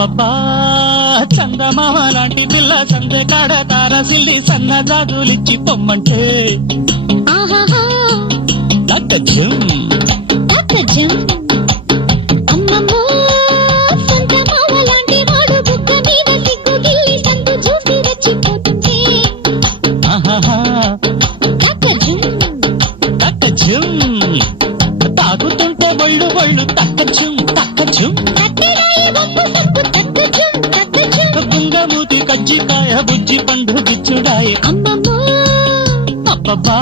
అబ్బబ్బా చందమామ లాంటి పిల్ల సందే కాడ తారసిల్లి సన్న జాజులిచ్చి పొమ్మంటే ఆహాహా దక్కజం దక్కజం అమ్మమ్మో సొంత మావ లాంటి వాడు బుగ్గ మీద సిగ్గు గిల్లి సందు చూసి రెచ్చిపోతుంటే ఆహాహా దక్కజం దక్కజం తాగుతుంటే ఒళ్ళు ఒళ్ళు తక్కజం తక్కజం కట్టిరాయి వంపు సంపు దక్కజం దక్కజం గుంగమూతి కజ్జికాయ బుజ్జి పండు గిచ్చుడాయే అమ్మమ్మో అబ్బబ్బా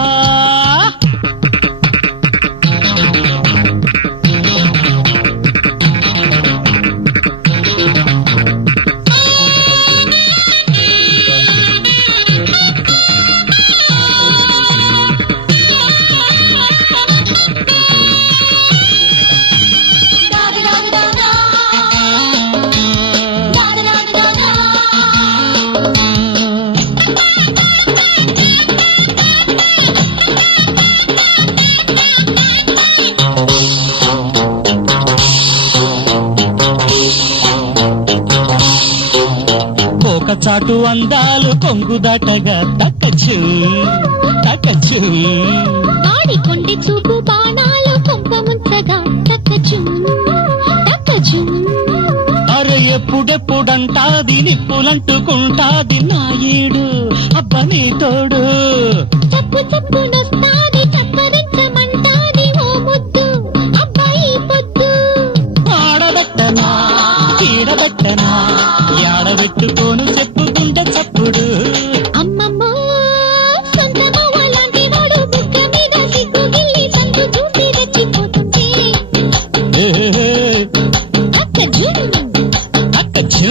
ఒక చాటు అందాలు కొంగు దాటగా తక్కచ్చు తక్కచ్చు వాడి కొండి చూపు బాణాలు కొంప ముంచగా దక్కజం దక్కజం అరే ఎప్పుడెప్పుడంటాది నిప్పులంటుకుంటాది నా ఈడు అబ్బ నీ తోడు చప్పు చప్పు నొస్తాది చప్పరించమంటాది ఓ ముద్దు అబ్బాయి పొద్దు ఆడబెట్టనా ఈడబెట్టనా ఆడబెట్టుకోను చెప్పుకుంటే చప్పుడు అమ్మమ్మో సొంత మావ లాంటి వాడు బుగ్గ మీద సిగ్గు గిల్లి సందు చూసి రెచ్చిపోతుంటే దక్కజం తక్కచ్చు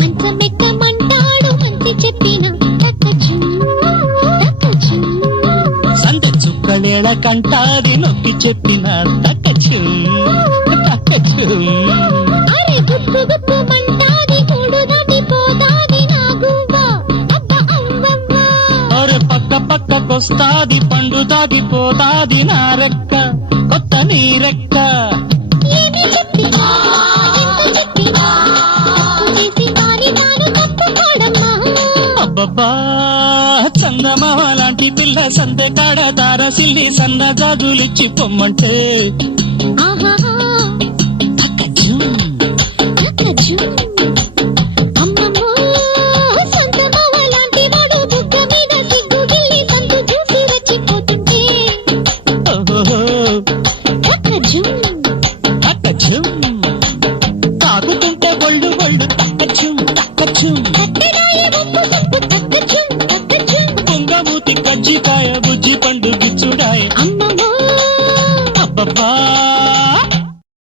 మంచమెక్కమంటాడు మంచి చెప్పిన దక్కజం దక్కజం సంత చుక్కలేళ కంటాది నొక్కి చెప్పిన తక్కచ్చు తక్కచ్చు అరే గుప్పు గుప్పు మంటాది మూడు దాటిపోతాది నా గువ్వ అబ్బ అవ్వవ్వ అరే పక్క పక్కకొస్తాది పండు దాగిపోతాది నా రెక్క కొత్త నీ రెక్క ఏమి చెప్పినా ఎంత చెప్పినా తప్పు చేసి కాని తాను తప్పుకోడమ్మా అబ్బబ్బా చందమామ లాంటి పిల్ల సందే కాడ తారసిల్లి సన్న జాజులిచ్చి పొమ్మంటే ఆహాహా తక్కచ్చు దక్కజం అమ్మమ్మో సొంత మావ లాంటి వాడు బుగ్గ మీద సిగ్గు గిల్లి సందు చూసి రెచ్చిపోతుంటే ఓహో దక్కజం తక్కచ్చు తాగుతుంటే ఒళ్ళు ఒళ్ళు తక్కచ్చు తక్కచ్చు కట్టిరాయి వంపు సంపు దక్కజం దక్కజం పొంగమూతి కజ్జికాయ బుజ్జి పండు గిచ్చుడాయే అమ్మమ్మో అబ్బబ్బా